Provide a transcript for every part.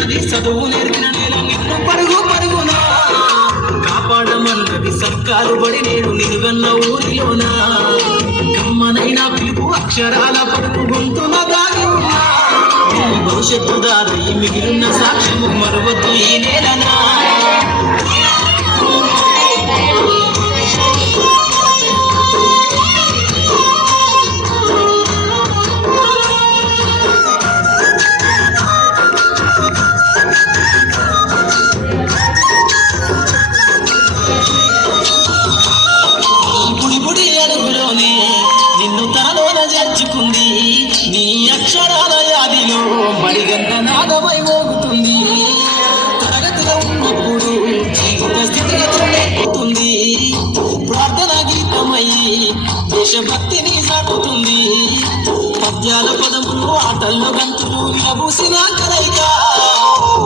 రమ్మంటున్నది చదువు నేర్పిన నేల నిన్ను పరుగు పరుగునా కాపాడమన్నది సర్కారు బడి నేడు నిలువన్న ఊరిలోనా కమ్మనైనా పిలుపు అక్షరాల పడుకు గొంతున దాగి ఉన్నా భవిష్యత్తు దారి మిగిలిన సాక్ష్యము మరవద్దు ఈ నేలనా నిన్ను తనలోన చేర్చుకుంది నీ అక్షరాల యాదిలో మడిగంట నాదమై మోగుతుంది తరగతిలో ఉన్నప్పుడు జీవిత స్థితిగతులైపోతుంది ప్రార్థన గీతమై దేశభక్తిని సాగుతుంది పద్యాల పదములు ఆటల్లో గంతులు విరబూసిన కలయిక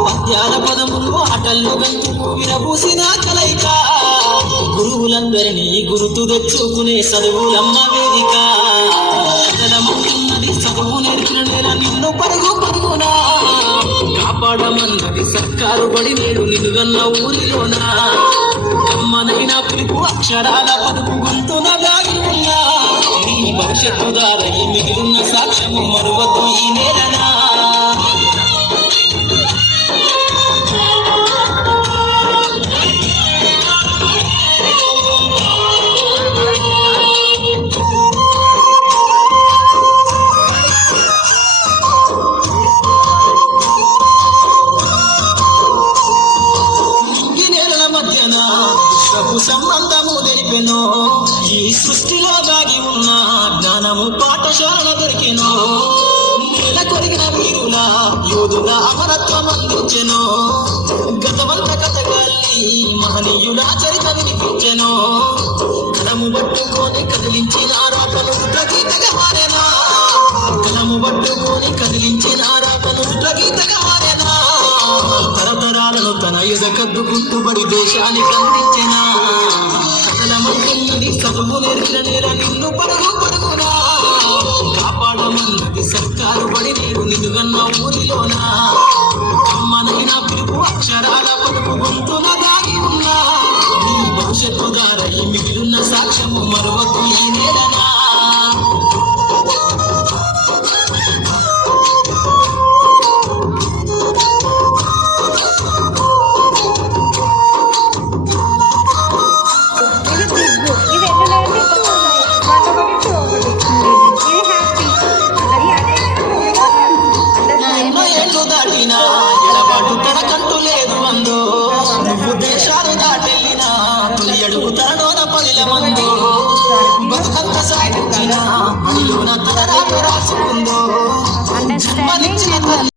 పద్యాల పదములు ఆటల్లో గంతులు విరబూసిన కలయిక గురువులందరినీ గుర్తు తెచ్చుకునే చదువులమ్మ వేదిక కదలమంటున్నది చదువు నేర్పిన నేల నిన్ను పరుగు పరుగునా కాపాడమన్నది సర్కారు బడి నేడు నిలువన్న ఊరిలోనా కమ్మనైనా పిలుపు అక్షరాల పలుకు గొంతున దాగి ఉన్నా నీ భవిష్యత్తు దారై మిగిలిన సాక్ష్యము మరువద్దు ఈ నేలనా సంబంధము తెలిపెనో ఈ సృష్టిలో దాగి ఉన్న జ్ఞానము పాఠశాల దొరికెనో నేల కొరిగిన వీరుల యోధుల అమరత్వం అందించెనో గతమంత కథగాల్ని మహనీయుల చరిత వినిపించెనో కలము పట్టుకొని కదిలించిన రాపను గీతగా మారేనా కలము పట్టుకొని కదిలించిన రాపను గీతగా మారేనా తరతరాలను తన ఎదకద్దుకుంటుబడి దేశానికి అందించెనా కథలమంటున్నది చదువు నేర్పిన నేల నిన్ను పరుగు పరుగునా కాపాడమన్నది సర్కారు బడి నేడు నిలువన్న ఊరిలోనా కమ్మనైనా పిలుపు అక్షరాల పలుకు గొంతున దాగి ఉన్నా నీ భవిష్యత్తు దారై మిగిలిన సాక్ష్యము మరొకటి ఈ నేలనా ఎడబాటు తనకంటూ లేదు అందో నువ్వు దేశాలు దాటెళ్ళినా తొలి అడుగు తనలోన పదిల మందో బతుకంత సాగిన మడిలోన తన రాసుకుందో జన్మనిచ్చిన